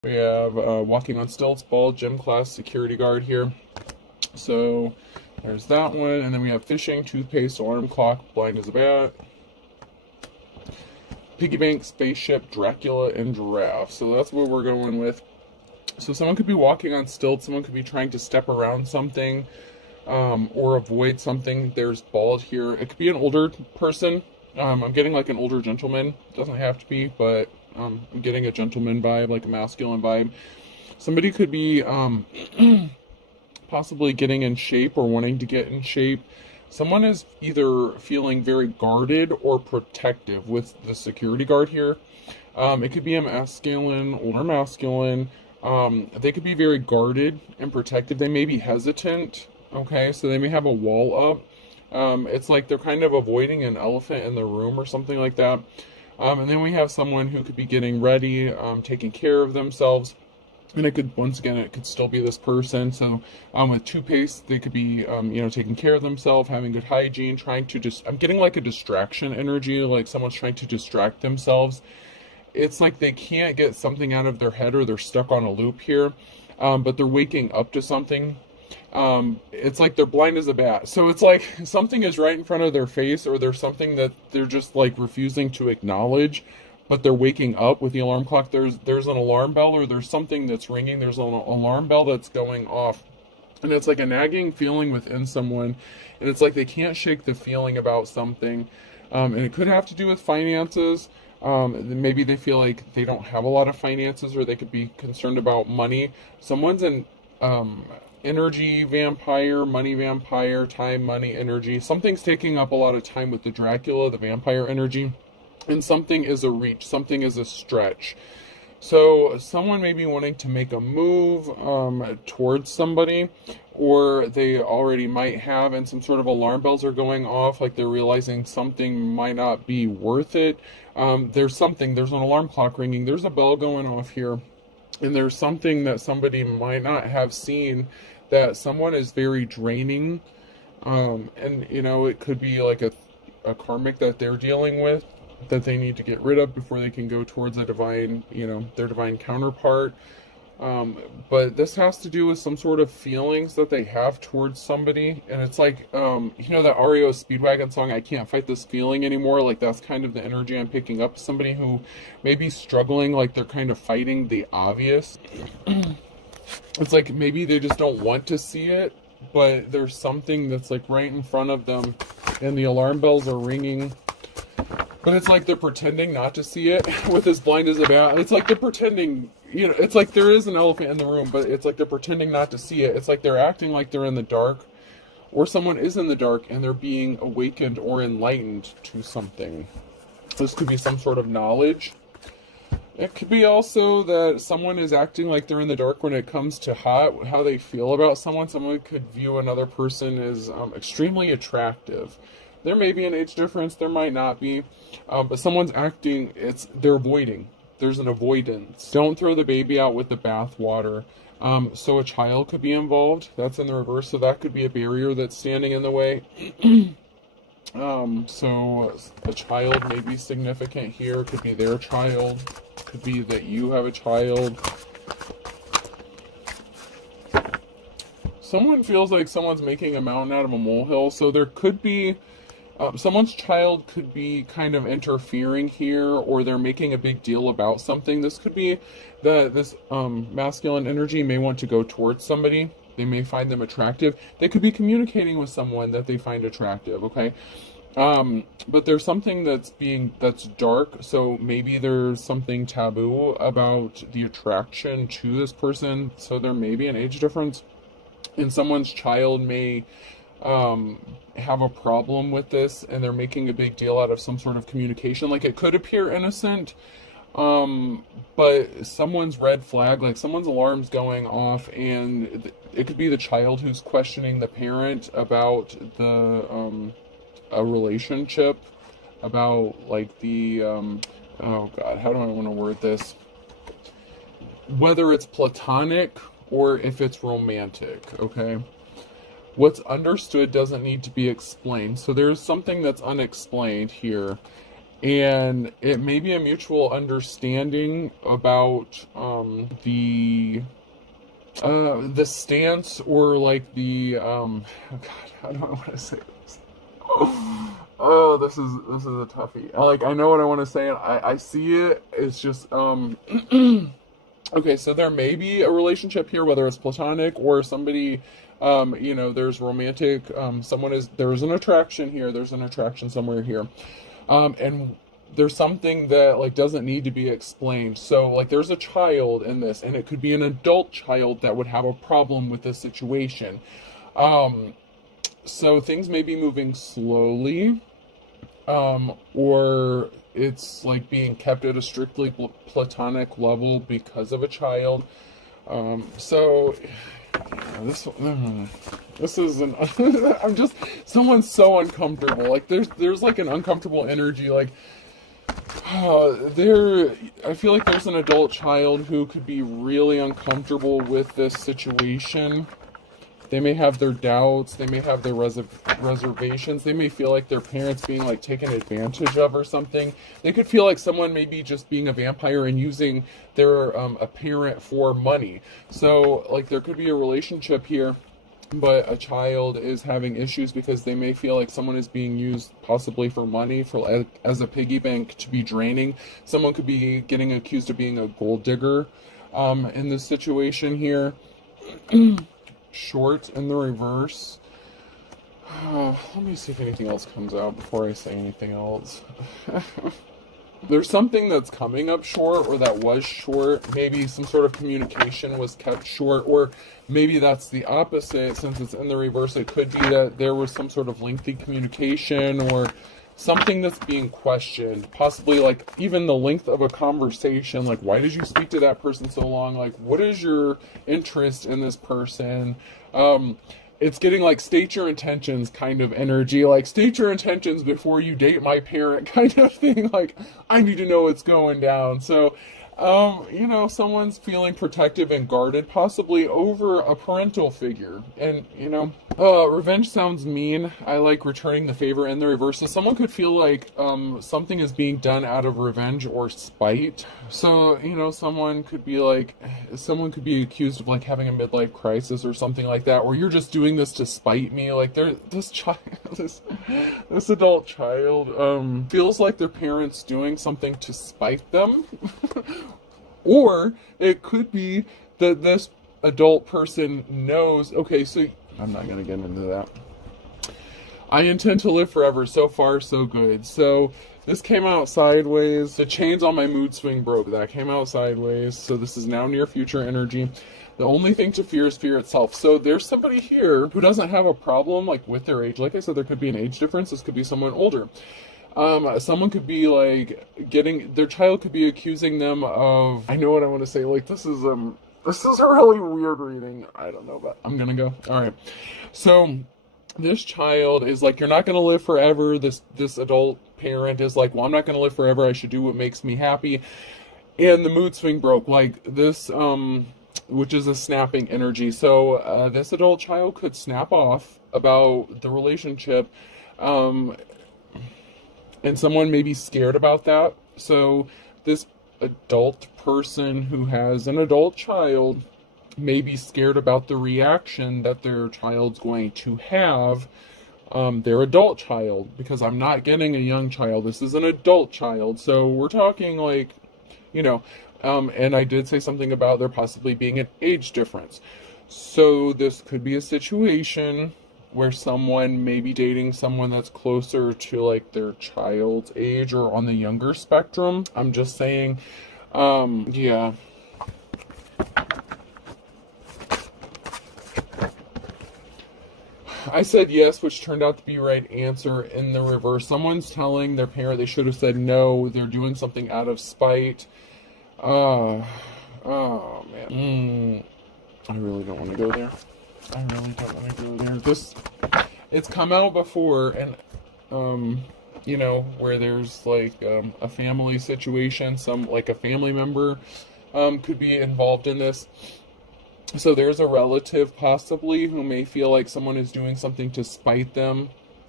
We have walking on stilts, ball, gym class, security guard here. So there's that one. And then we have fishing, toothpaste, alarm clock, blind as a bat, piggy bank, spaceship, Dracula, and giraffe. So that's what we're going with. So someone could be walking on stilts. Someone could be trying to step around something or avoid something. There's bald here. It could be an older person. I'm getting like an older gentleman. Doesn't have to be, but I'm getting a gentleman vibe, like a masculine vibe. Somebody could be possibly getting in shape or wanting to get in shape. Someone is either feeling very guarded or protective with the security guard here. It could be a masculine, older masculine. They could be very guarded and protective. They may be hesitant. Okay, so they may have a wall up. It's like they're kind of avoiding an elephant in the room or something like that. And then we have someone who could be getting ready, taking care of themselves. And it could, once again, it could still be this person. So with toothpaste, they could be, taking care of themselves, having good hygiene, trying to just, I'm getting like a distraction energy, like someone's trying to distract themselves. It's like they can't get something out of their head or they're stuck on a loop here, but they're waking up to something. It's like they're blind as a bat. So it's like something is right in front of their face, or there's something that they're just like refusing to acknowledge, but they're waking up with the alarm clock. There's an alarm bell, or there's something that's ringing. There's an alarm bell that's going off. And it's like a nagging feeling within someone. And it's like they can't shake the feeling about something. And it could have to do with finances. Maybe they feel like they don't have a lot of finances, or they could be concerned about money. Someone's an energy vampire, money vampire, time, money, energy. Something's taking up a lot of time with the Dracula, the vampire energy. And something is a reach, something is a stretch. So someone may be wanting to make a move towards somebody, or they already might have, and some sort of alarm bells are going off, like they're realizing something might not be worth it. There's an alarm clock ringing, there's a bell going off here, and there's something that somebody might not have seen, that someone is very draining. And it could be like a karmic that they're dealing with, that they need to get rid of before they can go towards a divine, their divine counterpart. But this has to do with some sort of feelings that they have towards somebody. And it's like, that REO Speedwagon song, I Can't Fight This Feeling Anymore. Like, that's kind of the energy I'm picking up. Somebody who may be struggling, like they're kind of fighting the obvious. It's like maybe they just don't want to see it, but there's something that's like right in front of them, and the alarm bells are ringing. But it's like they're pretending not to see it with as blind as a bat. It's like they're pretending, it's like there is an elephant in the room, but it's like they're pretending not to see it. It's like they're acting like they're in the dark, or someone is in the dark and they're being awakened or enlightened to something. This could be some sort of knowledge. It could be also that someone is acting like they're in the dark when it comes to how they feel about someone. Someone could view another person as extremely attractive. There may be an age difference, there might not be, but someone's acting, they're avoiding. There's an avoidance. Don't throw the baby out with the bathwater. So a child could be involved. That's in the reverse, so that could be a barrier that's standing in the way. So a child may be significant here. Could be their child. Could be that you have a child. Someone feels like someone's making a mountain out of a molehill, so there could be someone's child could be kind of interfering here, or they're making a big deal about something. This could be that this masculine energy may want to go towards somebody. They may find them attractive. They could be communicating with someone that they find attractive, okay? But there's something that's dark, so maybe there's something taboo about the attraction to this person, so there may be an age difference. And someone's child may have a problem with this, and they're making a big deal out of some sort of communication. Like, it could appear innocent, but someone's red flag, like someone's alarm's going off, and it could be the child who's questioning the parent about a relationship, about like the oh god, how do I want to word this? Whether it's platonic or if it's romantic, okay? What's understood doesn't need to be explained. So there's something that's unexplained here. And it may be a mutual understanding about the stance, or like the oh God, I don't know what to say this. Oh, this is a toughie. Like, I know what I want to say, and I see it. It's just okay, so there may be a relationship here, whether it's platonic or somebody, there's romantic. There's an attraction here. There's an attraction somewhere here, and there's something that like doesn't need to be explained. So like, there's a child in this, and it could be an adult child that would have a problem with this situation. So things may be moving slowly, or it's like being kept at a strictly platonic level because of a child. So yeah, this is an I'm just, someone's so uncomfortable. Like, there's like an uncomfortable energy. Like, I feel like there's an adult child who could be really uncomfortable with this situation. They may have their doubts. They may have their reservations. They may feel like their parents being like taken advantage of or something. They could feel like someone may be just being a vampire and using their a parent for money. So like, there could be a relationship here, but a child is having issues because they may feel like someone is being used possibly for money, for as a piggy bank to be draining. Someone could be getting accused of being a gold digger in this situation here. Short in the reverse. Let me see if anything else comes out before I say anything else. There's something that's coming up short, or that was short. Maybe some sort of communication was kept short, or maybe that's the opposite. Since it's in the reverse, it could be that there was some sort of lengthy communication, or something that's being questioned. Possibly like even the length of a conversation. Like, why did you speak to that person so long? Like, what is your interest in this person? It's getting like state your intentions kind of energy, like state your intentions before you date my parent kind of thing. Like, I need to know what's going down. So, someone's feeling protective and guarded, possibly over a parental figure. And, revenge sounds mean. I like returning the favor in the reverse. So someone could feel like something is being done out of revenge or spite. So, someone could be accused of like having a midlife crisis or something like that, or you're just doing this to spite me. Like, this adult child feels like their parents doing something to spite them. Or it could be that this adult person knows, okay, so I'm not going to get into that. I intend to live forever. So far, so good. So this came out sideways. The chains on my mood swing broke. That came out sideways. So this is now near future energy. The only thing to fear is fear itself. So there's somebody here who doesn't have a problem like with their age. Like I said, there could be an age difference. This could be someone older. Someone could be like their child could be accusing them of, I know what I want to say. Like, this is a really weird reading. I don't know, but I'm gonna go. All right. So this child is like, you're not gonna live forever. This adult parent is like, well, I'm not gonna live forever. I should do what makes me happy. And the mood swing broke. Like this, which is a snapping energy. So this adult child could snap off about the relationship. And someone may be scared about that. So this adult person who has an adult child may be scared about the reaction that their child's going to have, their adult child, because I'm not getting a young child. This is an adult child. So we're talking like, and I did say something about there possibly being an age difference. So this could be a situation where someone may be dating someone that's closer to like their child's age or on the younger spectrum. I'm just saying, yeah. I said yes, which turned out to be right answer in the reverse. Someone's telling their parent they should have said no. They're doing something out of spite. Oh man. I really don't want to go there. I really don't want to go there. It's come out before, and where there's like a family situation, like a family member could be involved in this. So there's a relative possibly who may feel like someone is doing something to spite them,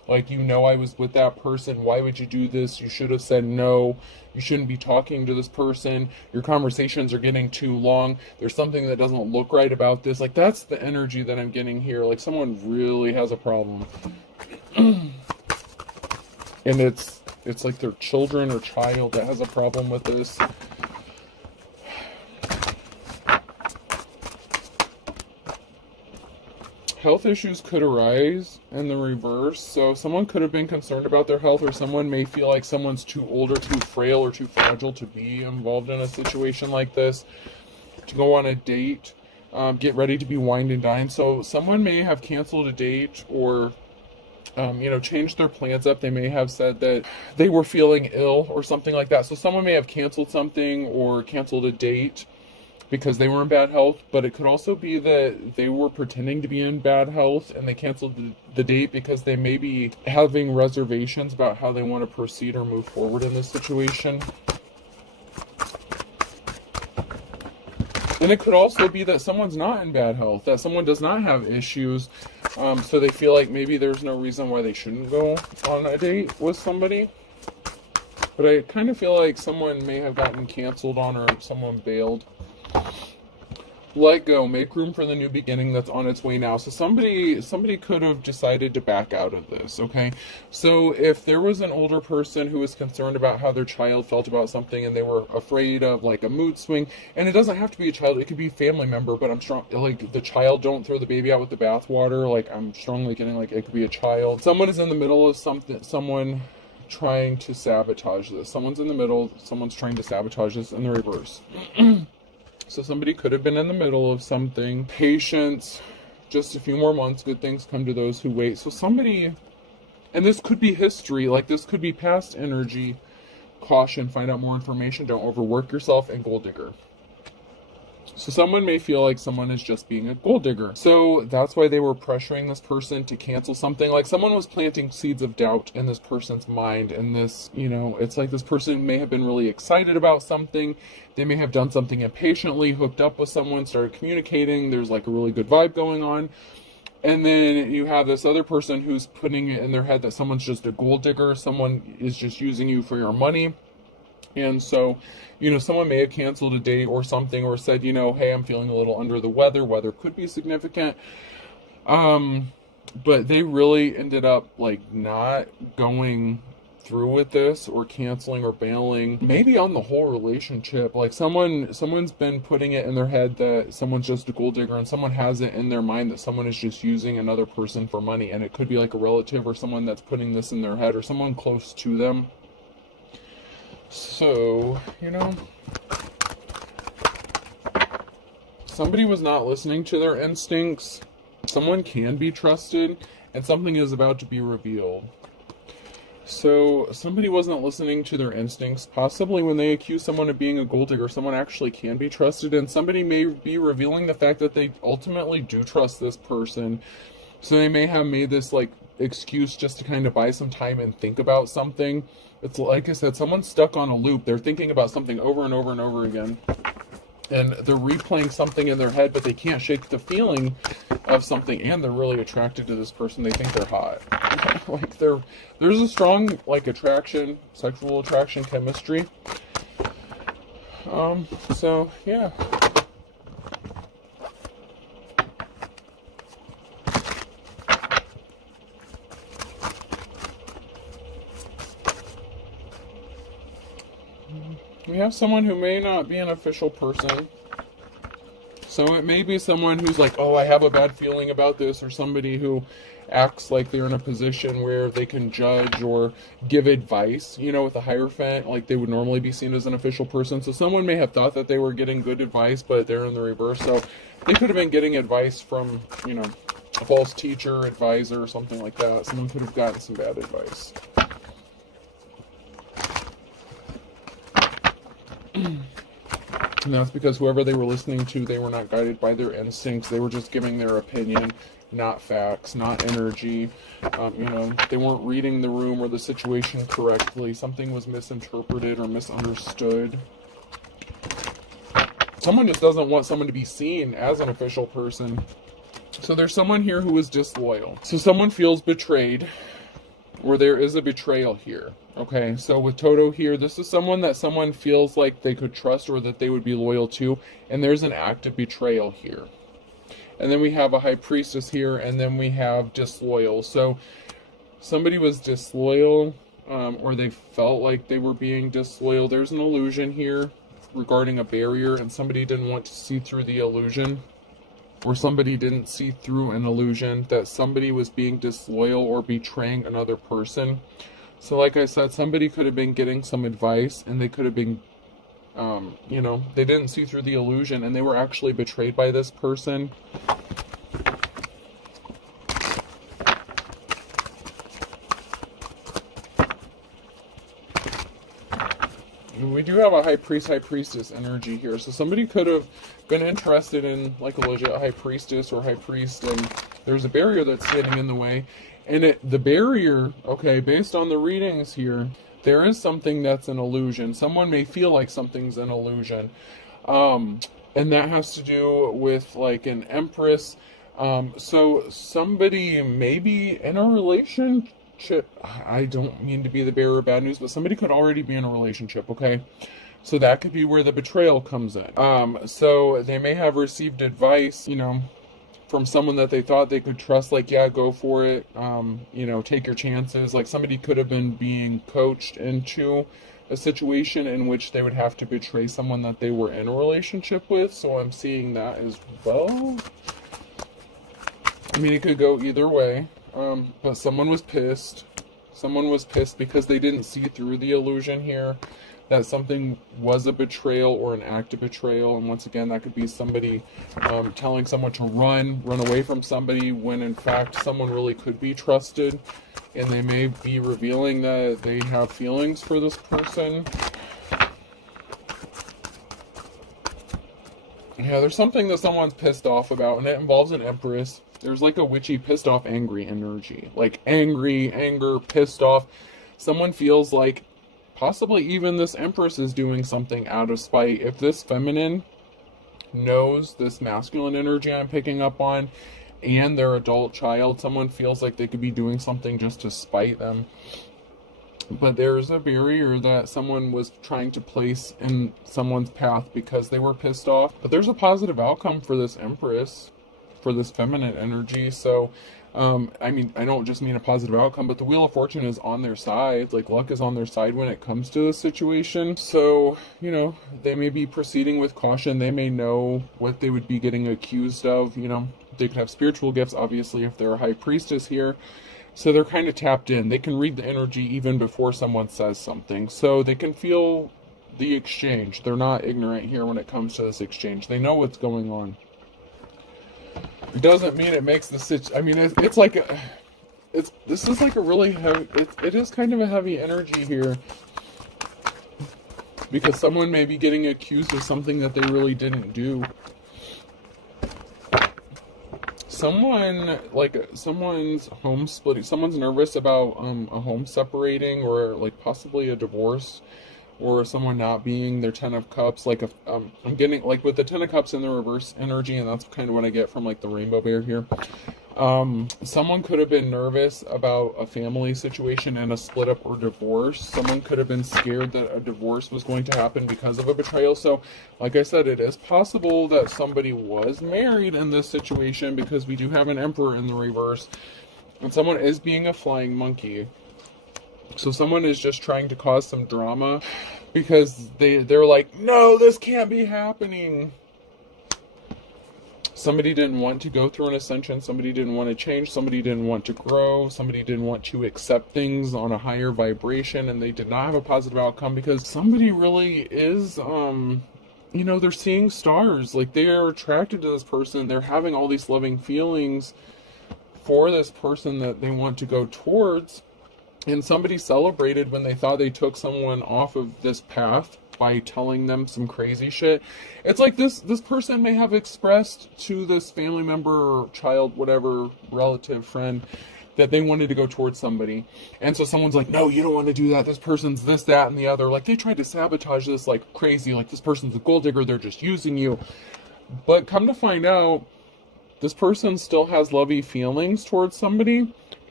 Like, you know, I was with that person. Why would you do this? You should have said no. You shouldn't be talking to this person. Your conversations are getting too long. There's something that doesn't look right about this. Like, that's the energy that I'm getting here. Like, someone really has a problem. And it's like their children or child that has a problem with this. Health issues could arise in the reverse. So someone could have been concerned about their health, or someone may feel like someone's too old or too frail or too fragile to be involved in a situation like this, to go on a date, get ready to be wined and dined. So someone may have canceled a date, or changed their plans up. They may have said that they were feeling ill or something like that. So someone may have canceled something or canceled a date because they were in bad health, but it could also be that they were pretending to be in bad health and they canceled the date because they may be having reservations about how they want to proceed or move forward in this situation. And it could also be that someone's not in bad health, that someone does not have issues, so they feel like maybe there's no reason why they shouldn't go on a date with somebody. But I kind of feel like someone may have gotten canceled on, or someone bailed. Let go, make room for the new beginning that's on its way now. So somebody could have decided to back out of this, okay? So if there was an older person who was concerned about how their child felt about something, and they were afraid of like a mood swing, and it doesn't have to be a child, it could be a family member, but I'm strong, like, the child, don't throw the baby out with the bathwater. Like, I'm strongly getting like it could be a child. Someone is in the middle of someone trying to sabotage this. Someone's in the middle, someone's trying to sabotage this in the reverse. So somebody could have been in the middle of something. Patience, just a few more months, good things come to those who wait. So somebody, and this could be history, like this could be past energy. Caution, find out more information, don't overwork yourself, and gold digger. So someone may feel like someone is just being a gold digger. So that's why they were pressuring this person to cancel something. Like, someone was planting seeds of doubt in this person's mind. And this, it's like this person may have been really excited about something. They may have done something impatiently, hooked up with someone, started communicating. There's like a really good vibe going on. And then you have this other person who's putting it in their head that someone's just a gold digger. Someone is just using you for your money. And so, someone may have canceled a date or something, or said, hey, I'm feeling a little under the weather. Weather could be significant. But they really ended up like not going through with this, or canceling or bailing, maybe on the whole relationship. Like, someone's been putting it in their head that someone's just a gold digger, and someone has it in their mind that someone is just using another person for money. And it could be like a relative, or someone that's putting this in their head, or someone close to them. So, somebody was not listening to their instincts. Someone can be trusted, and something is about to be revealed. So somebody wasn't listening to their instincts. Possibly when they accuse someone of being a gold digger, someone actually can be trusted, and somebody may be revealing the fact that they ultimately do trust this person. So they may have made this like excuse just to kind of buy some time and think about something. It's like I said, someone's stuck on a loop. They're thinking about something over and over and over again. And they're replaying something in their head, but they can't shake the feeling of something, and they're really attracted to this person. They think they're hot. Like, there's a strong like attraction, sexual attraction, chemistry. So yeah. We have someone who may not be an official person. So it may be someone who's like, oh, I have a bad feeling about this, or somebody who acts like they're in a position where they can judge or give advice, with a Hierophant, like they would normally be seen as an official person. So someone may have thought that they were getting good advice, but they're in the reverse. So they could have been getting advice from, a false teacher, advisor, or something like that. Someone could have gotten some bad advice. And that's because whoever they were listening to, they were not guided by their instincts. They were just giving their opinion, not facts, not energy. They weren't reading the room or the situation correctly. Something was misinterpreted or misunderstood. Someone just doesn't want someone to be seen as an official person. So there's someone here who is disloyal. So someone feels betrayed. or there is a betrayal here. Okay, so with Toto here, this is someone that someone feels like they could trust or that they would be loyal to, and there's an act of betrayal here. And then we have a high priestess here, and then we have disloyal. So somebody was disloyal, or they felt like they were being disloyal. There's an illusion here regarding a barrier, and somebody didn't want to see through the illusion, or somebody didn't see through an illusion that somebody was being disloyal or betraying another person. So like I said, somebody could have been getting some advice, and they could have been, they didn't see through the illusion, and they were actually betrayed by this person. We do have a high priest, high priestess energy here. So somebody could have been interested in like a legit high priestess or high priest, and there's a barrier that's standing in the way. And the barrier, okay, based on the readings here, there is something that's an illusion. Someone may feel like something's an illusion. And that has to do with like an empress. So somebody may be in a relationship. I don't mean to be the bearer of bad news, but somebody could already be in a relationship, okay? So that could be where the betrayal comes in. So they may have received advice, from someone that they thought they could trust, like, yeah, go for it, take your chances. Like somebody could have been being coached into a situation in which they would have to betray someone that they were in a relationship with. So I'm seeing that as well. I mean, it could go either way. But someone was pissed. Someone was pissed because they didn't see through the illusion here that something was a betrayal or an act of betrayal. And once again, that could be somebody telling someone to run away from somebody when in fact someone really could be trusted. And they may be revealing that they have feelings for this person. Yeah, there's something that someone's pissed off about, and it involves an empress. There's like a witchy, pissed off, angry energy. Like angry, anger, pissed off. Someone feels like possibly even this empress is doing something out of spite. If this feminine knows this masculine energy I'm picking up on and their adult child, someone feels like they could be doing something just to spite them. But there's a barrier that someone was trying to place in someone's path because they were pissed off. But there's a positive outcome for this empress, for this feminine energy. So I don't just mean a positive outcome, but the Wheel of Fortune is on their side. Like luck is on their side when it comes to this situation. So they may be proceeding with caution. They may know what they would be getting accused of. They could have spiritual gifts, obviously, if they're a high priestess here. So they're kind of tapped in. They can read the energy even before someone says something. So they can feel the exchange. They're not ignorant here when it comes to this exchange. They know what's going on. It doesn't mean it makes the situation. This is like a really heavy, it is kind of a heavy energy here. Because someone may be getting accused of something that they really didn't do. Someone's home splitting, someone's nervous about a home separating, or like possibly a divorce, or someone not being their 10 of cups. Like I'm getting like with the 10 of cups in the reverse energy, and that's kind of what I get from like the rainbow bear here. Someone could have been nervous about a family situation and a split up or divorce. Someone could have been scared that a divorce was going to happen because of a betrayal. So like I said, it is possible that somebody was married in this situation, because we do have an emperor in the reverse, and someone is being a flying monkey. So someone is just trying to cause some drama because they're like, no, this can't be happening. Somebody didn't want to go through an ascension. Somebody didn't want to change. Somebody didn't want to grow. Somebody didn't want to accept things on a higher vibration, and they did not have a positive outcome because somebody really is, they're seeing stars. Like they are attracted to this person. They're having all these loving feelings for this person that they want to go towards. And somebody celebrated when they thought they took someone off of this path by telling them some crazy shit. It's like this person may have expressed to this family member or child, whatever, relative, friend, that they wanted to go towards somebody. And so someone's like, no, you don't want to do that. This person's this, that, and the other. Like they tried to sabotage this like crazy. Like this person's a gold digger. They're just using you. But come to find out, this person still has lovey feelings towards somebody.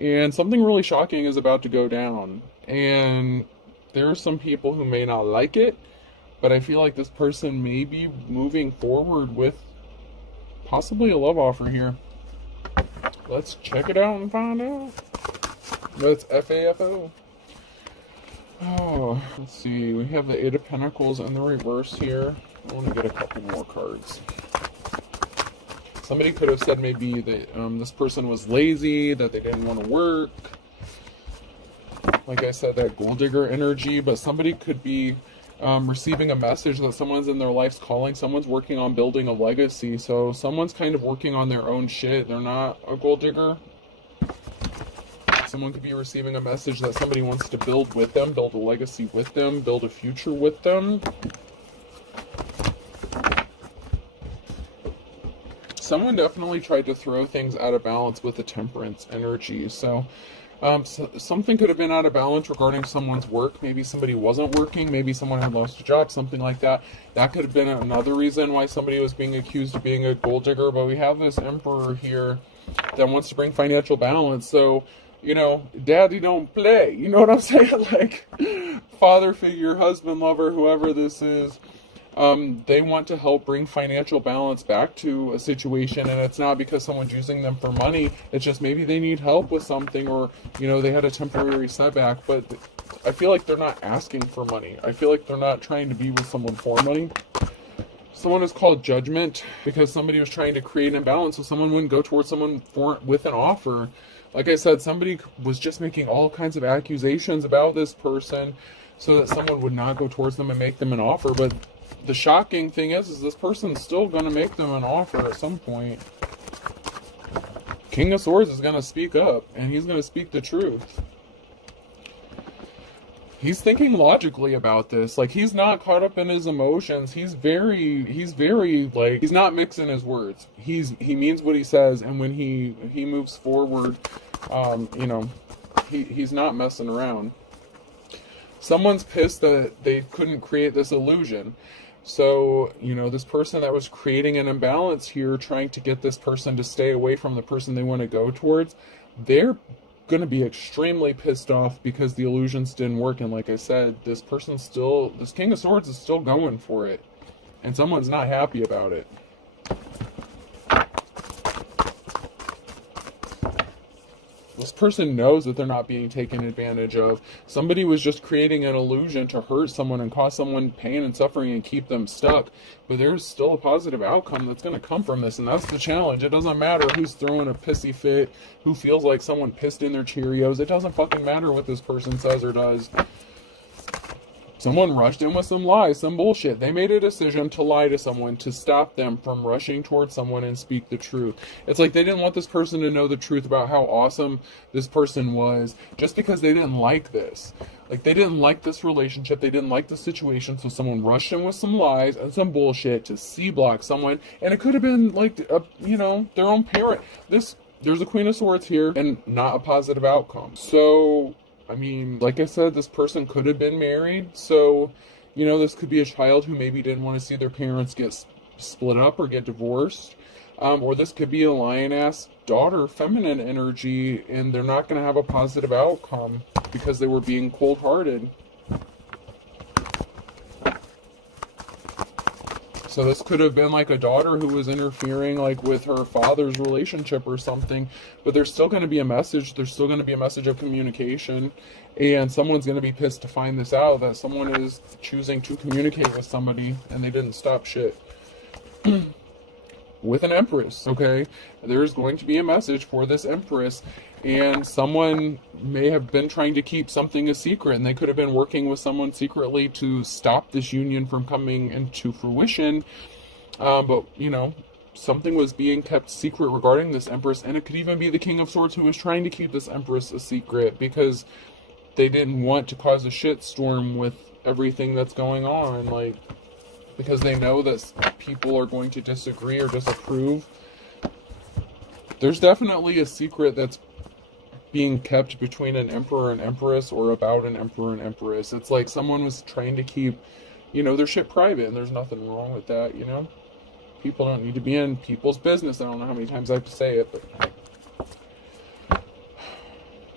And something really shocking is about to go down. And there are some people who may not like it, but I feel like this person may be moving forward with possibly a love offer here. Let's check it out and find out. That's FAFO. Oh, let's see. We have the Eight of Pentacles in the reverse here. I want to get a couple more cards. Somebody could have said maybe that this person was lazy, that they didn't want to work. Like I said, that gold digger energy. But somebody could be receiving a message that someone's in their life's calling. Someone's working on building a legacy. So someone's kind of working on their own shit. They're not a gold digger. Someone could be receiving a message that somebody wants to build with them, build a legacy with them, build a future with them. Someone definitely tried to throw things out of balance with the temperance energy. So, something could have been out of balance regarding someone's work. Maybe somebody wasn't working. Maybe someone had lost a job, something like that. That could have been another reason why somebody was being accused of being a gold digger. But we have this emperor here that wants to bring financial balance. So, you know, daddy don't play. You know what I'm saying? Like, father figure, husband, lover, whoever this is. They want to help bring financial balance back to a situation, and it's not because someone's using them for money. It's just maybe they need help with something, or, you know, they had a temporary setback. But I feel like they're not asking for money. I feel like they're not trying to be with someone for money. Someone is called judgment because somebody was trying to create an imbalance, so someone wouldn't go towards someone with an offer. Like I said, somebody was just making all kinds of accusations about this person so that someone would not go towards them and make them an offer. But the shocking thing is this person's still going to make them an offer at some point. King of Swords is going to speak up, and he's going to speak the truth. He's thinking logically about this. Like, he's not caught up in his emotions. He's very, like, he's not mixing his words. He means what he says, and when he moves forward, you know, he's not messing around. Someone's pissed that they couldn't create this illusion. So, you know, this person that was creating an imbalance here, trying to get this person to stay away from the person they want to go towards, they're going to be extremely pissed off because the illusions didn't work. And like I said, this King of Swords is still going for it, and someone's not happy about it. This person knows that they're not being taken advantage of. Somebody was just creating an illusion to hurt someone and cause someone pain and suffering and keep them stuck. But there's still a positive outcome that's going to come from this, and that's the challenge. It doesn't matter who's throwing a pissy fit, who feels like someone pissed in their Cheerios. It doesn't fucking matter what this person says or does. Someone rushed in with some lies, some bullshit. They made a decision to lie to someone to stop them from rushing towards someone and speak the truth. It's like they didn't want this person to know the truth about how awesome this person was just because they didn't like this. Like, they didn't like this relationship. They didn't like the situation. So someone rushed in with some lies and some bullshit to C-block someone. And it could have been like, you know, their own parent. There's a Queen of Swords here and not a positive outcome. So, I mean, like I said, this person could have been married, so, you know, this could be a child who maybe didn't want to see their parents get split up or get divorced, or this could be a lion-ass daughter, feminine energy, and they're not going to have a positive outcome because they were being cold-hearted. So this could have been like a daughter who was interfering like with her father's relationship or something, but there's still going to be a message. There's still going to be a message of communication, and someone's going to be pissed to find this out, that someone is choosing to communicate with somebody and they didn't stop shit. With an Empress, okay? There's going to be a message for this Empress, and someone may have been trying to keep something a secret, and they could have been working with someone secretly to stop this union from coming into fruition, but, you know, something was being kept secret regarding this Empress, and it could even be the King of Swords who was trying to keep this Empress a secret, because they didn't want to cause a shitstorm with everything that's going on, like, because they know that people are going to disagree or disapprove. There's definitely a secret that's being kept between an emperor and empress, or about an emperor and empress. It's like someone was trying to keep, you know, their shit private, and there's nothing wrong with that, you know? People don't need to be in people's business. I don't know how many times I have to say it, but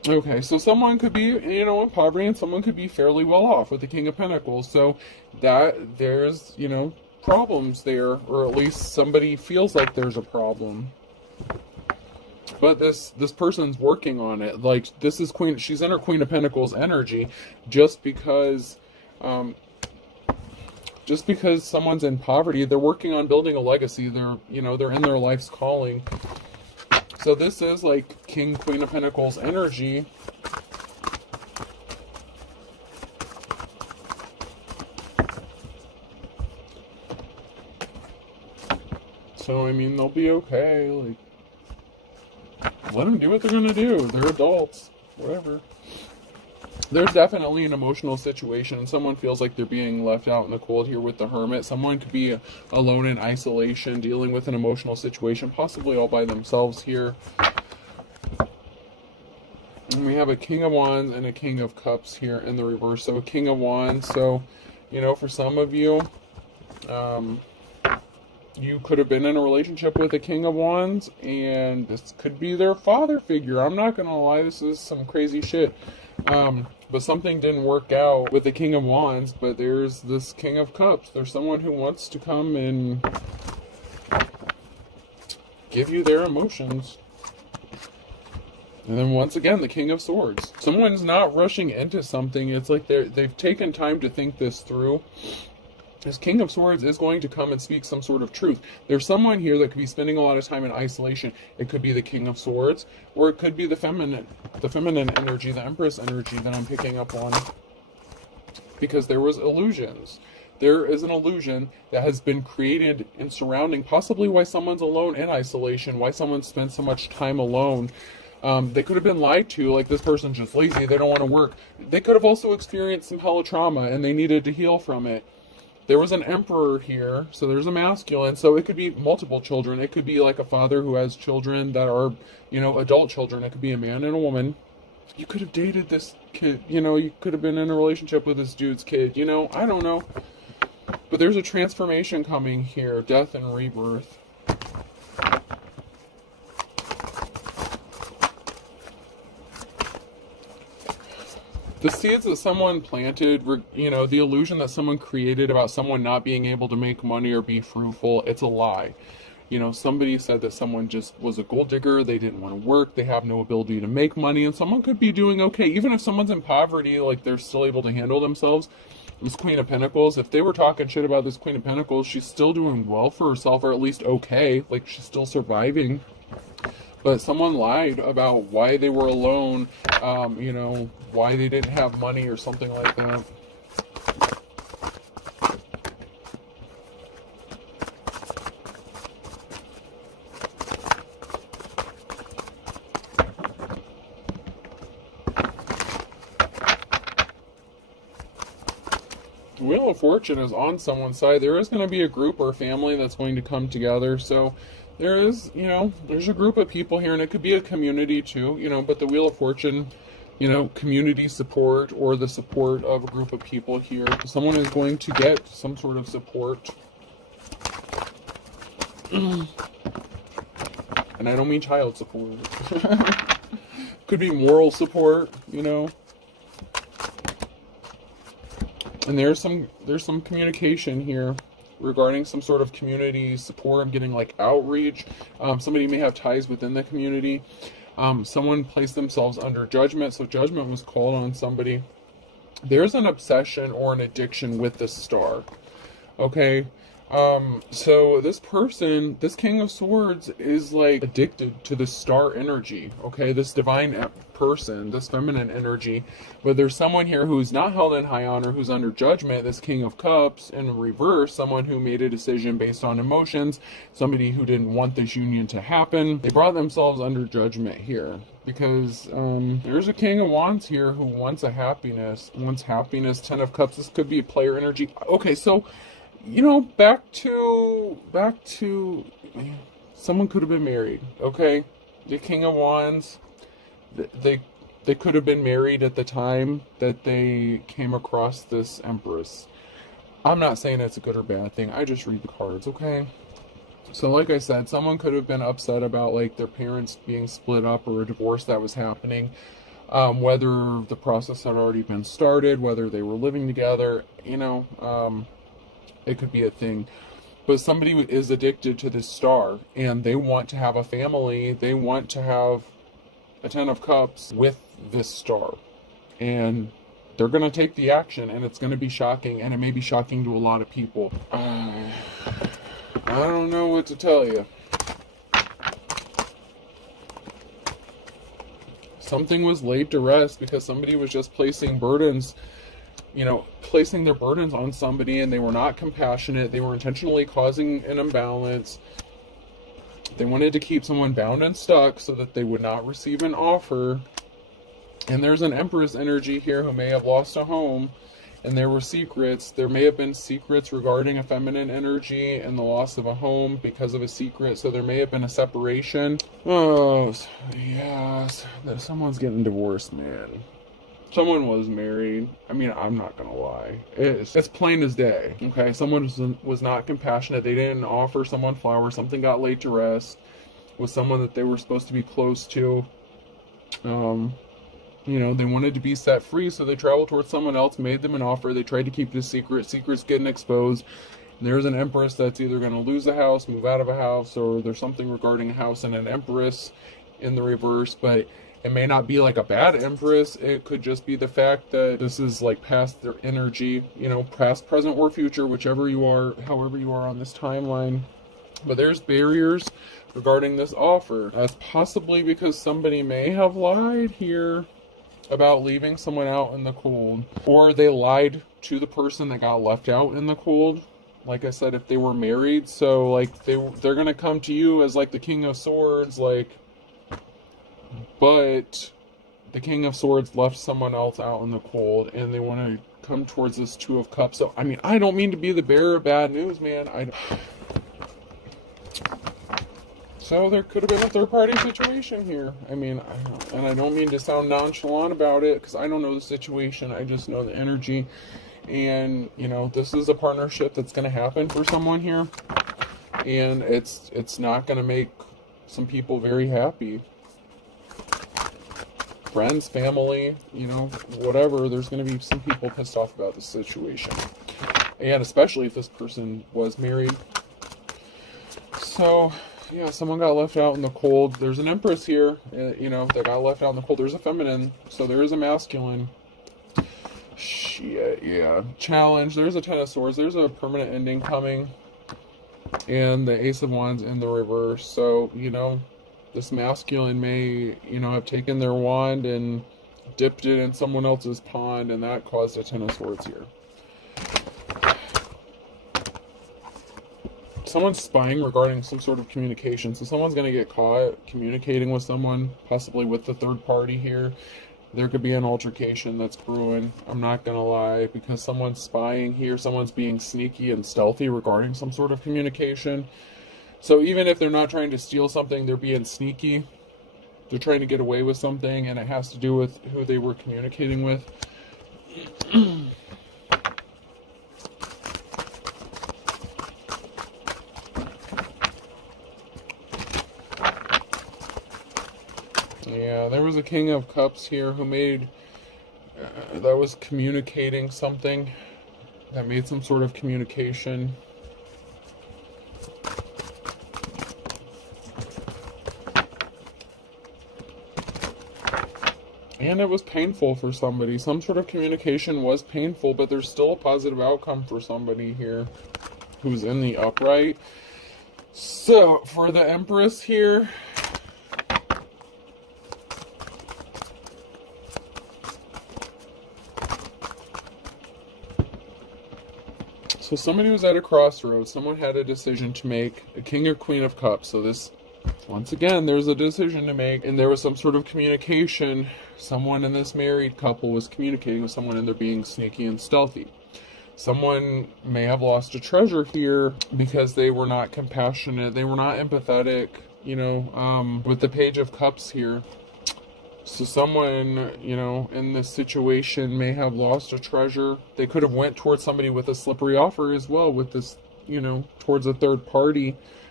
Okay, so someone could be, in poverty, and someone could be fairly well off with the King of Pentacles. So that there's, problems there, or at least somebody feels like there's a problem. But this person's working on it. Like, this is Queen. She's in her Queen of Pentacles energy, just because, um, just because someone's in poverty, they're working on building a legacy. They're in their life's calling. So this is like King, Queen of Pentacles energy. So, I mean, they'll be okay. Like, let them do what they're going to do. They're adults. Whatever. There's definitely an emotional situation. Someone feels like they're being left out in the cold here with the Hermit. Someone could be alone in isolation, dealing with an emotional situation, possibly all by themselves here. And we have a King of Wands and a King of Cups here in the reverse. So a King of Wands. So, for some of you, you could have been in a relationship with a King of Wands, and this could be their father figure. I'm not going to lie, this is some crazy shit. But something didn't work out with the King of Wands, but there's this King of Cups. There's someone who wants to come and give you their emotions. And then once again, the King of Swords. Someone's not rushing into something. It's like they've taken time to think this through. This King of Swords is going to come and speak some sort of truth. There's someone here that could be spending a lot of time in isolation. It could be the King of Swords, or it could be the feminine energy, the Empress energy that I'm picking up on. Because there was illusions. There is an illusion that has been created in surrounding possibly why someone's alone in isolation, why someone spends so much time alone. They could have been lied to, like this person's just lazy, they don't want to work. They could have also experienced some hella trauma and they needed to heal from it. There was an emperor here, so there's a masculine, so it could be multiple children. It could be like a father who has children that are, adult children. It could be a man and a woman. You could have dated this kid, you could have been in a relationship with this dude's kid, I don't know. But there's a transformation coming here, death and rebirth. The seeds that someone planted, the illusion that someone created about someone not being able to make money or be fruitful, it's a lie. Somebody said that someone just was a gold digger, they didn't want to work, they have no ability to make money, and someone could be doing okay. Even if someone's in poverty, like they're still able to handle themselves. This Queen of Pentacles, if they were talking shit about this Queen of Pentacles, she's still doing well for herself, or at least okay, like she's still surviving. But someone lied about why they were alone, why they didn't have money or something like that. The Wheel of Fortune is on someone's side. There is going to be a group or family that's going to come together. So there is, there's a group of people here, and it could be a community too, but the Wheel of Fortune, community support or the support of a group of people here. Someone is going to get some sort of support. And I don't mean child support. Could be moral support, And there's some communication here regarding some sort of community support. I'm getting like outreach. Somebody may have ties within the community. Someone placed themselves under judgment, so judgment was called on somebody. There's an obsession or an addiction with this star. Okay, so this person, this King of Swords, is like addicted to the star energy. Okay, this divine person, this feminine energy. But there's someone here who's not held in high honor, who's under judgment. This King of Cups in reverse, someone who made a decision based on emotions, somebody who didn't want this union to happen. They brought themselves under judgment here because there's a King of Wands here who wants wants happiness. 10 of Cups, this could be player energy. Okay, so back to someone could have been married. Okay, the King of Wands, they could have been married at the time that they came across this Empress. I'm not saying it's a good or bad thing, I just read the cards. Okay, so like I said, someone could have been upset about like their parents being split up or a divorce that was happening. whether the process had already been started, whether they were living together, it could be a thing. But somebody is addicted to this star, and they want to have a family. They want to have a 10 of cups with this star. And they're going to take the action, and it's going to be shocking, and it may be shocking to a lot of people. I don't know what to tell you. Something was laid to rest because somebody was just placing burdens, placing their burdens on somebody, and they were not compassionate. They were intentionally causing an imbalance. They wanted to keep someone bound and stuck so that they would not receive an offer. And there's an Empress energy here who may have lost a home, and there were secrets. There may have been secrets regarding a feminine energy and the loss of a home because of a secret. So there may have been a separation. Oh, yes. Someone's getting divorced, man. Someone was married. I mean, I'm not gonna lie. It's plain as day. Okay, someone was not compassionate. They didn't offer someone flowers. Something got laid to rest with someone that they were supposed to be close to. They wanted to be set free, so they traveled towards someone else, made them an offer. They tried to keep this secret. Secrets getting exposed. And there's an Empress that's either going to lose a house, move out of a house, or there's something regarding a house and an Empress in the reverse. But it may not be like a bad Empress. It could just be the fact that this is like past their energy, past, present, or future, whichever you are, however you are on this timeline. But there's barriers regarding this offer. That's possibly because somebody may have lied here about leaving someone out in the cold, or they lied to the person that got left out in the cold. Like I said, if they were married, so like they're gonna come to you as like the King of Swords, but the King of Swords left someone else out in the cold, and they want to come towards this Two of Cups. So I mean, I don't mean to be the bearer of bad news, man. So there could have been a third-party situation here. I mean, and I don't mean to sound nonchalant about it, because I don't know the situation. I just know the energy. And, this is a partnership that's going to happen for someone here. And it's not going to make some people very happy. Friends, family, whatever. There's going to be some people pissed off about the situation. And especially if this person was married. So yeah, someone got left out in the cold. There's an Empress here, that got left out in the cold. There's a feminine, so there is a masculine. Shit, yeah. Challenge. There's a Ten of Swords. There's a permanent ending coming. And the Ace of Wands in the reverse. So, this masculine may, have taken their wand and dipped it in someone else's pond, and that caused a Ten of Swords here. Someone's spying regarding some sort of communication. So someone's going to get caught communicating with someone, possibly with the third party here. There could be an altercation that's brewing. I'm not going to lie, because someone's spying here. Someone's being sneaky and stealthy regarding some sort of communication. So even if they're not trying to steal something, they're being sneaky. They're trying to get away with something, and it has to do with who they were communicating with. Yeah, there was a King of Cups here who made, that was communicating something, that made some sort of communication. And it was painful for somebody. Some sort of communication was painful, but there's still a positive outcome for somebody here who's in the upright. So, for the Empress here, so somebody was at a crossroads. Someone had a decision to make, a King or Queen of Cups. So this, once again, there's a decision to make, and there was some sort of communication. Someone in this married couple was communicating with someone, and they're being sneaky and stealthy. Someone may have lost a treasure here because they were not compassionate. They were not empathetic, with the Page of Cups here. So someone, in this situation may have lost a treasure. They could have went towards somebody with a slippery offer as well, with this, towards a third party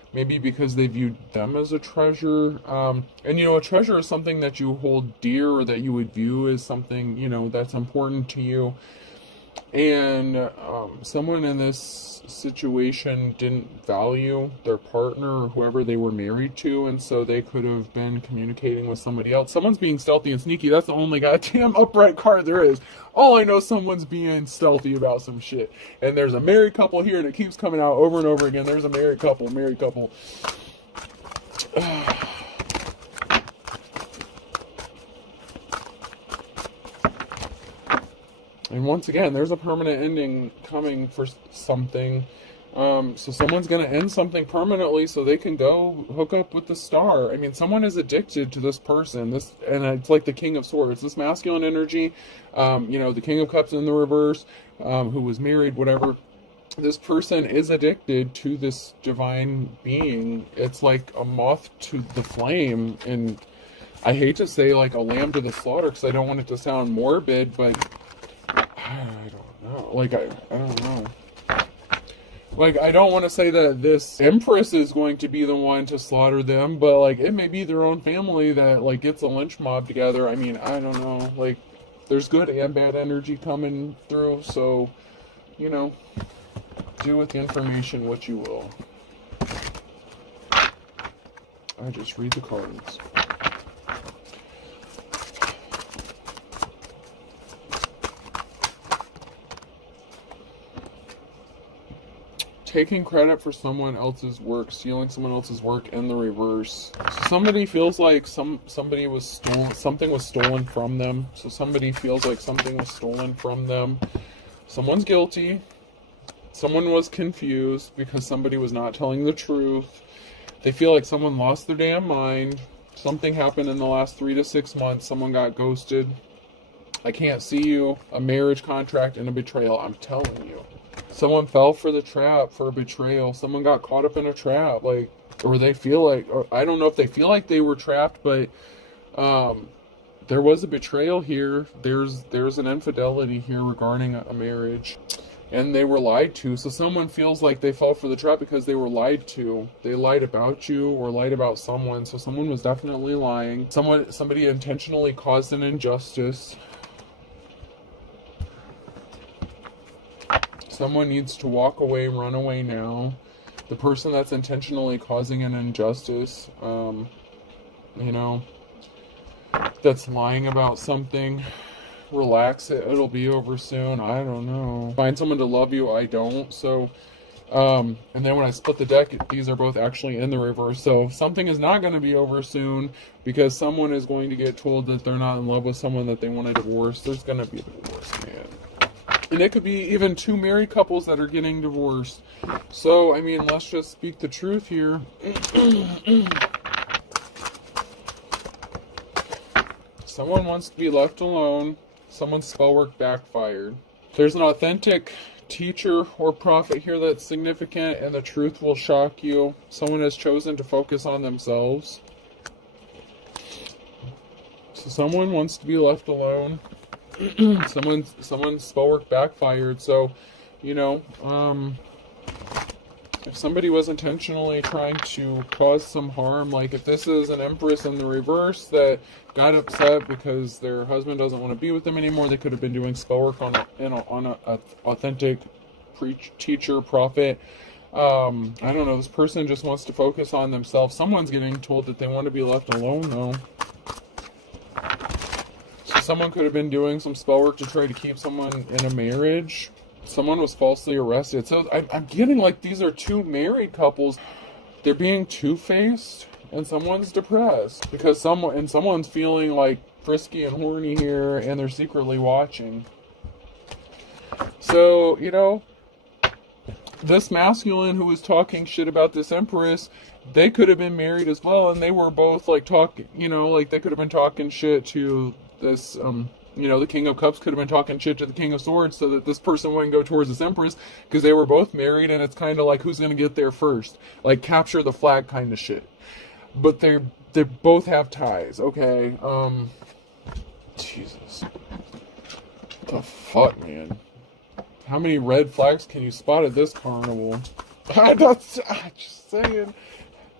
maybe because they viewed them as a treasure. And a treasure is something that you hold dear, or that you would view as something, that's important to you. And someone in this situation didn't value their partner or whoever they were married to, and so they could have been communicating with somebody else. Someone's being stealthy and sneaky. That's the only goddamn upright card there is. All I know, someone's being stealthy about some shit. And there's a married couple here, and it keeps coming out over and over again. There's a married couple, married couple. And once again, there's a permanent ending coming for something. So someone's going to end something permanently so they can go hook up with the star. I mean, someone is addicted to this person. And it's like the King of Swords. This masculine energy, the King of Cups in the reverse, who was married, whatever. This person is addicted to this divine being. It's like a moth to the flame. And I hate to say like a lamb to the slaughter, because I don't want it to sound morbid, but I don't know. Like, I don't know. Like, I don't want to say that this Empress is going to be the one to slaughter them, but, like, it may be their own family that, like, gets a lynch mob together. I mean, I don't know. Like, there's good and bad energy coming through, so, do with the information what you will. I just read the cards. Taking credit for someone else's work, stealing someone else's work in the reverse. So somebody feels like something was stolen from them. So somebody feels like something was stolen from them. Someone's guilty. Someone was confused because somebody was not telling the truth. They feel like someone lost their damn mind. Something happened in the last 3 to 6 months. Someone got ghosted. I can't see you. A marriage contract and a betrayal. I'm telling you. Someone fell for the trap, for a betrayal. Someone got caught up in a trap, or they feel like, or I don't know if they feel like they were trapped, but there was a betrayal here. There's an infidelity here regarding a marriage, and they were lied to. So someone feels like they fell for the trap because they were lied to. They lied about you or lied about someone. So someone was definitely lying. Somebody intentionally caused an injustice. Someone needs to walk away, run away now. The person that's intentionally causing an injustice, that's lying about something, relax it. It'll be over soon. I don't know. Find someone to love you. I don't. So, and then when I split the deck, these are both actually in the reverse. So something is not going to be over soon because someone is going to get told that they're not in love with someone that they want to divorce. There's going to be a divorce, man. And it could be even 2 married couples that are getting divorced. So, I mean, let's just speak the truth here. Someone wants to be left alone. Someone's spell work backfired. There's an authentic teacher or prophet here that's significant, and the truth will shock you. Someone has chosen to focus on themselves. So someone wants to be left alone. Someone's spell work backfired. So, if somebody was intentionally trying to cause some harm, like if this is an Empress in the reverse that got upset because their husband doesn't want to be with them anymore, they could have been doing spell work on a authentic teacher, prophet. I don't know. This person just wants to focus on themselves. Someone's getting told that they want to be left alone, though. Someone could have been doing some spell work to try to keep someone in a marriage. Someone was falsely arrested. So I'm getting like these are 2 married couples. They're being two-faced, and someone's depressed because someone's feeling like frisky and horny here, and they're secretly watching. So, this masculine who was talking shit about this Empress, they could have been married as well, and they were both like talking, like they could have been talking shit to this, the King of Cups could have been talking shit to the King of Swords so that this person wouldn't go towards this Empress because they were both married, and it's kind of like who's going to get there first, like capture the flag kind of shit. But they both have ties, okay? Jesus. What the fuck, man? How many red flags can you spot at this carnival? Just saying.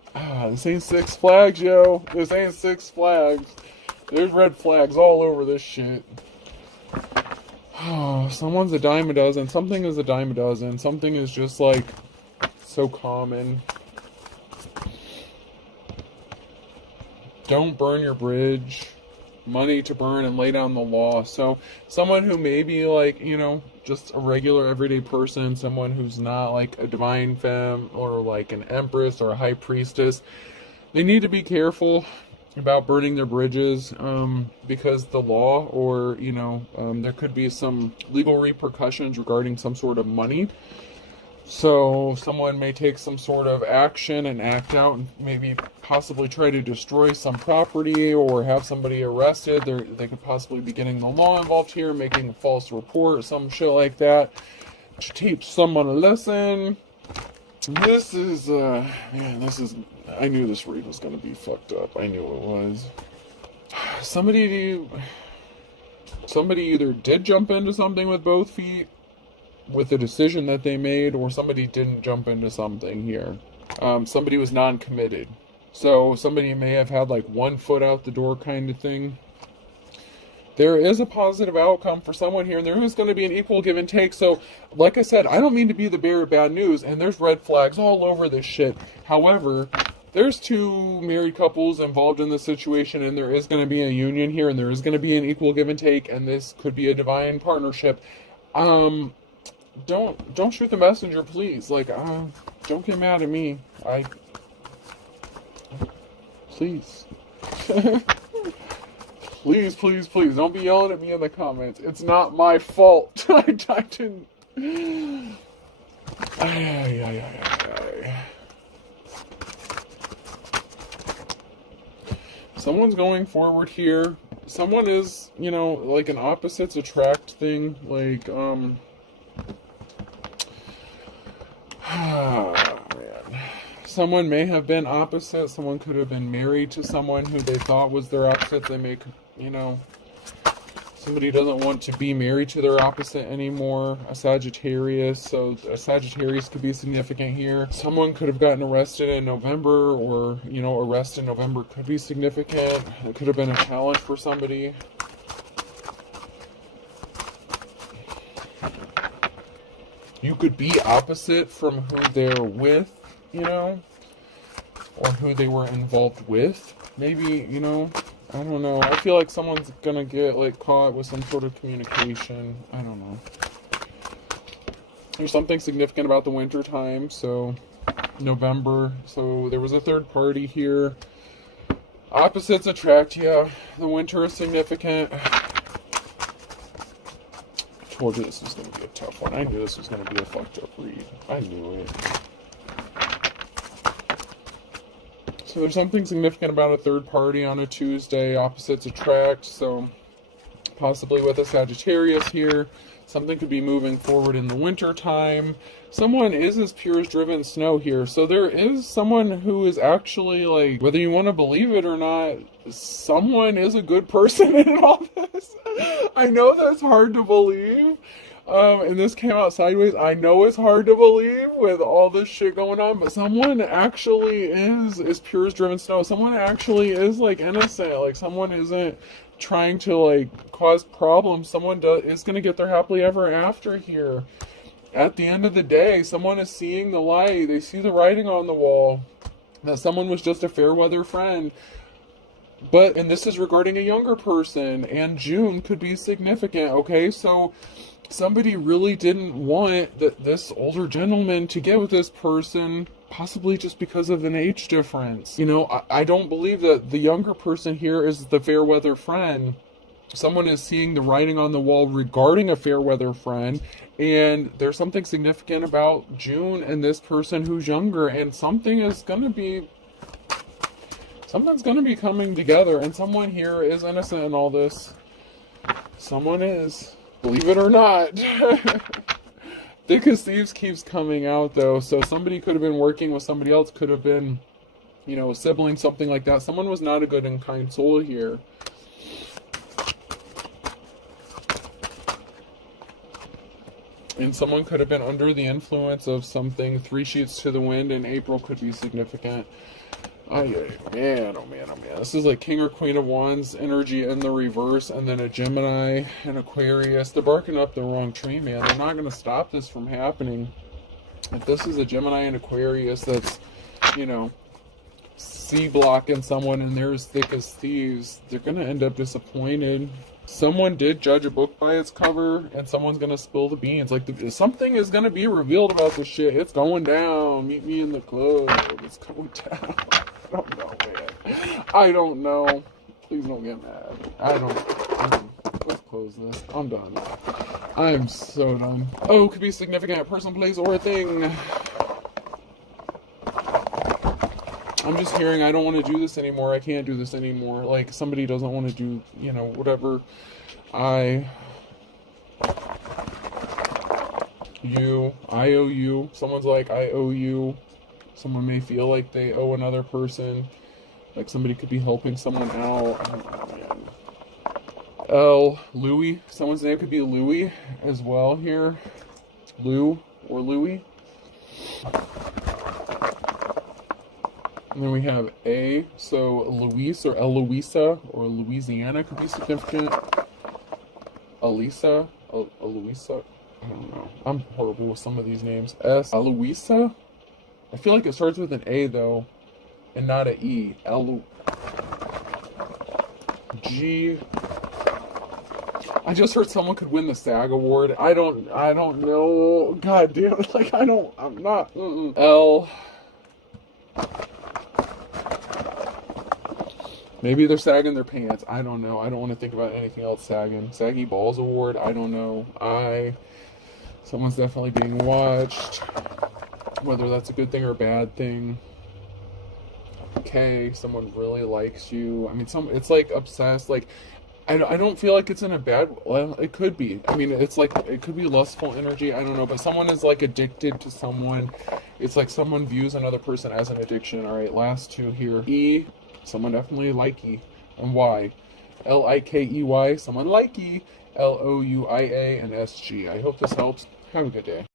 This ain't Six Flags, yo. This ain't Six Flags. There's red flags all over this shit. Someone's a dime a dozen. Something is a dime a dozen. Something is just like so common. Don't burn your bridge. Money to burn and lay down the law. So someone who may be like, just a regular everyday person, someone who's not like a divine femme or like an empress or a high priestess, they need to be careful about burning their bridges, because the law or, there could be some legal repercussions regarding some sort of money. So someone may take some sort of action and act out and maybe possibly try to destroy some property or have somebody arrested. They could possibly be getting the law involved here, making a false report, some shit like that, to teach someone a lesson. This is, I knew this read was going to be fucked up. I knew it was. Somebody either did jump into something with both feet, with the decision that they made, or somebody didn't jump into something here. Somebody was non-committed. So somebody may have had like 1 foot out the door kind of thing. There is a positive outcome for someone here, and there is going to be an equal give and take. So, like I said, I don't mean to be the bearer of bad news, and there's red flags all over this shit. However, there's 2 married couples involved in the situation, and there is going to be a union here, and there is going to be an equal give and take, and this could be a divine partnership. Don't shoot the messenger, please. Like, don't get mad at me. Please. Please, don't be yelling at me in the comments. It's not my fault. I didn't. Someone's going forward here. Someone is, like an opposites attract thing. Like, man. Someone may have been opposite. Someone could have been married to someone who they thought was their opposite. They may, somebody doesn't want to be married to their opposite anymore. A Sagittarius. So a Sagittarius could be significant here. Someone could have gotten arrested in November, or, arrest in November could be significant. It could have been a challenge for somebody. You could be opposite from who they're with, or who they were involved with. Maybe, I don't know. I feel like someone's gonna get, like, caught with some sort of communication. I don't know. There's something significant about the winter time, so November. So there was a third party here. Opposites attract, yeah. The winter is significant. I told you this was going to be a tough one. I knew this was going to be a fucked up read. I knew it. So there's something significant about a third party on a Tuesday. Opposites attract. So possibly with a Sagittarius here. Something could be moving forward in the winter time. Someone is as pure as driven snow here. So there is someone who is actually, like, whether you want to believe it or not, someone is a good person in all this. I know that's hard to believe. And this came out sideways. I know it's hard to believe with all this shit going on, but someone actually is pure as driven snow. Someone actually is, like, innocent. Like, someone isn't trying to, like, cause problems. Someone is going to get their happily ever after here. At the end of the day, someone is seeing the light. They see the writing on the wall. That someone was just a fair weather friend. And this is regarding a younger person. And June could be significant, okay? So somebody really didn't want this older gentleman to get with this person, possibly just because of an age difference. I don't believe that the younger person here is the fair weather friend. Someone is seeing the writing on the wall regarding a fair weather friend, and there's something significant about June and this person who's younger, and something's going to be coming together, and someone here is innocent in all this. Someone is. Believe it or not. Thick as Thieves keeps coming out, though. So somebody could have been working with somebody else. Could have been, a sibling, something like that. Someone was not a good and kind soul here. And someone could have been under the influence of something. 3 sheets to the wind in April could be significant. Man, oh man, oh man. This is like King or Queen of Wands energy in the reverse, and then a Gemini and Aquarius. They're barking up the wrong tree, man. They're not going to stop this from happening. If this is a Gemini and Aquarius that's, you know, C blocking someone and they're as thick as thieves, they're going to end up disappointed. Someone did judge a book by its cover, and someone's going to spill the beans. Like, something is going to be revealed about this shit. It's going down. Meet me in the club. It's going down. I don't know, man. I don't know. Please don't get mad. I don't. Let's close this. I'm done. I'm so done. Oh, could be significant, a person, place, or a thing. I'm just hearing I don't want to do this anymore. I can't do this anymore. Like, somebody doesn't want to do, you know, whatever. I owe you. Someone's like, I owe you. Someone may feel like they owe another person. Like somebody could be helping someone out. I don't know, man. Louis. Someone's name could be Louis as well here. Lou or Louis. And then we have A, so Luis or Eloisa or Louisiana could be significant. Elisa, Eloisa, I don't know. I'm horrible with some of these names. S, Eloisa? I feel like it starts with an A though, and not an E. G. I just heard someone could win the SAG award. I don't know. God damn it, like I'm not. L. Maybe they're sagging their pants. I don't know. I don't want to think about anything else sagging. Saggy Balls Award. I don't know. Someone's definitely being watched. Whether that's a good thing or a bad thing. Okay, someone really likes you. I mean, it's like obsessed. Like, I don't feel like it's in a bad. Well, it could be. I mean, it's like it could be lustful energy. I don't know, but someone is like addicted to someone. It's like someone views another person as an addiction. All right, last two here. E. Someone definitely likey. And Y. Likey. Someone likey. Louia and SG. I hope this helps. Have a good day.